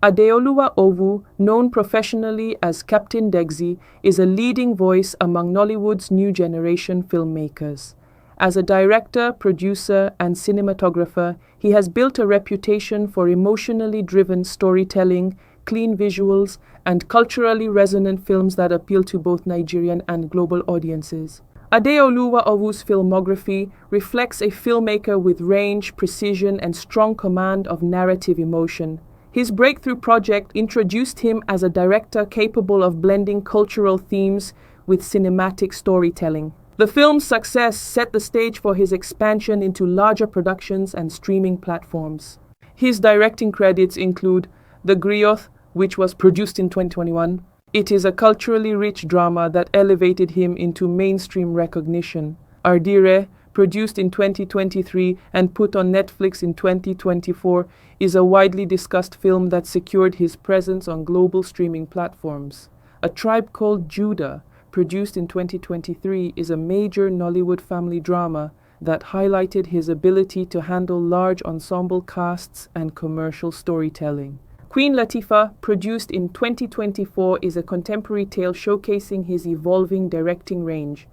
Adeoluwa Owu, known professionally as Captain Degzi, is a leading voice among Nollywood's new generation filmmakers. As a director, producer, and cinematographer, he has built a reputation for emotionally driven storytelling, clean visuals, and culturally resonant films that appeal to both Nigerian and global audiences. Adeoluwa Owu's filmography reflects a filmmaker with range, precision, and strong command of narrative emotion. His breakthrough project introduced him as a director capable of blending cultural themes with cinematic storytelling. The film's success set the stage for his expansion into larger productions and streaming platforms. His directing credits include The Griot, which was produced in 2021. It is a culturally rich drama that elevated him into mainstream recognition. Ardire, produced in 2023 and put on Netflix in 2024, is a widely discussed film that secured his presence on global streaming platforms. A Tribe Called Judah, produced in 2023, is a major Nollywood family drama that highlighted his ability to handle large ensemble casts and commercial storytelling. Queen Latifah, produced in 2024, is a contemporary tale showcasing his evolving directing range.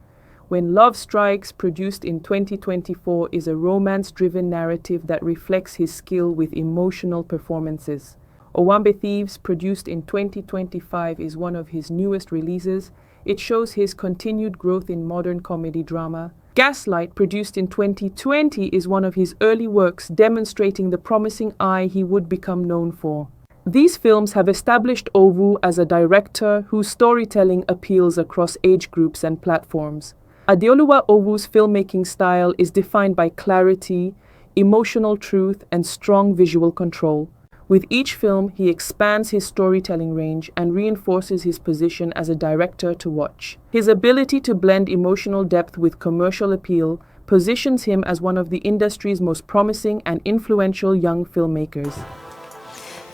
When Love Strikes, produced in 2024, is a romance-driven narrative that reflects his skill with emotional performances. Owambe Thieves, produced in 2025, is one of his newest releases. It shows his continued growth in modern comedy drama. Gaslight, produced in 2020, is one of his early works, demonstrating the promising eye he would become known for. These films have established Owu as a director whose storytelling appeals across age groups and platforms. Adeoluwa Owu's filmmaking style is defined by clarity, emotional truth, and strong visual control. With each film, he expands his storytelling range and reinforces his position as a director to watch. His ability to blend emotional depth with commercial appeal positions him as one of the industry's most promising and influential young filmmakers.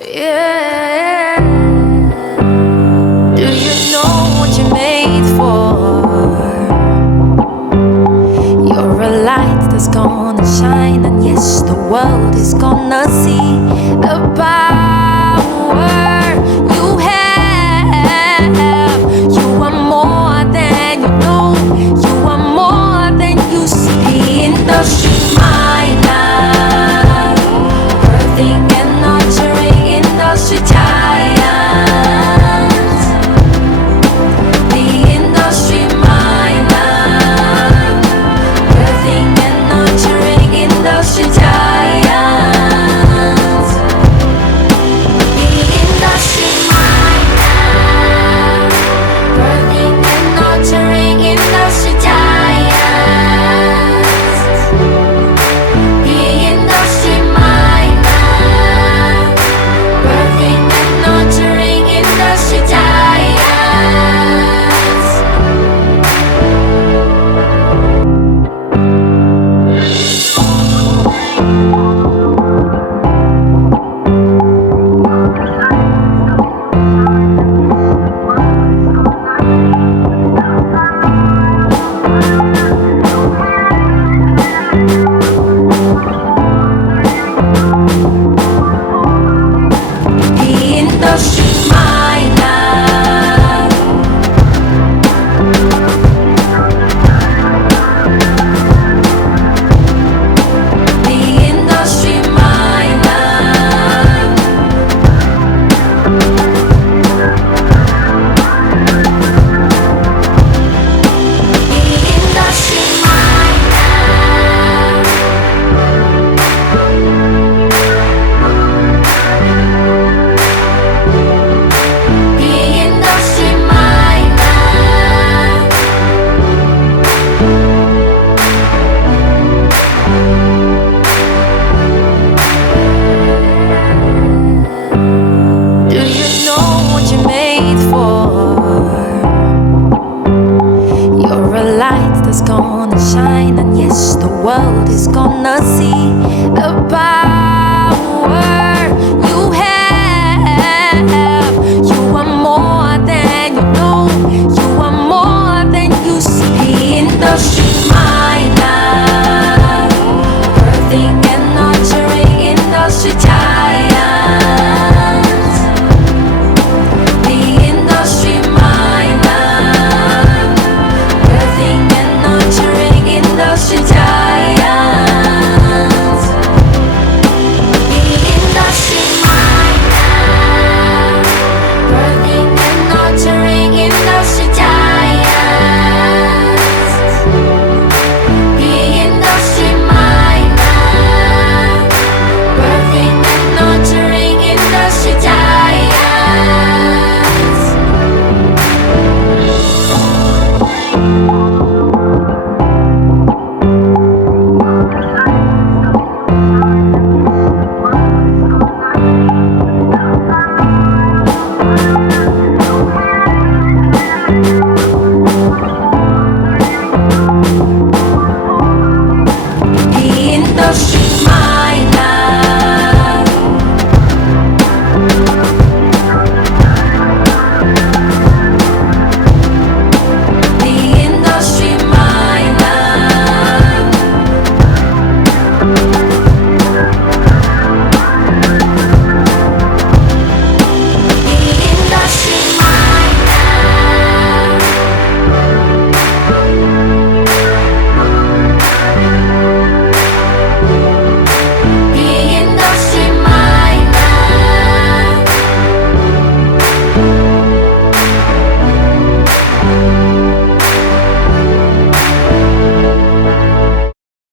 Yeah. Do you know what you're made for? You're a light that's gonna shine, and yes, the world is gonna see the power you have. You are more than you know. You are more than you see. In the street, my life, birthing and nurturing industry giants. The industry, my life, birthing and nurturing industry giants. The industry, my life, birthing and nurturing industry giants. The industry, my life, birthing and nurturing industry giants. The industry, my life. The industry, my life. The industry, my life. The industry, my life. Do you know what you're made for? You're a light that's gonna shine, and yes, the world is gonna see the power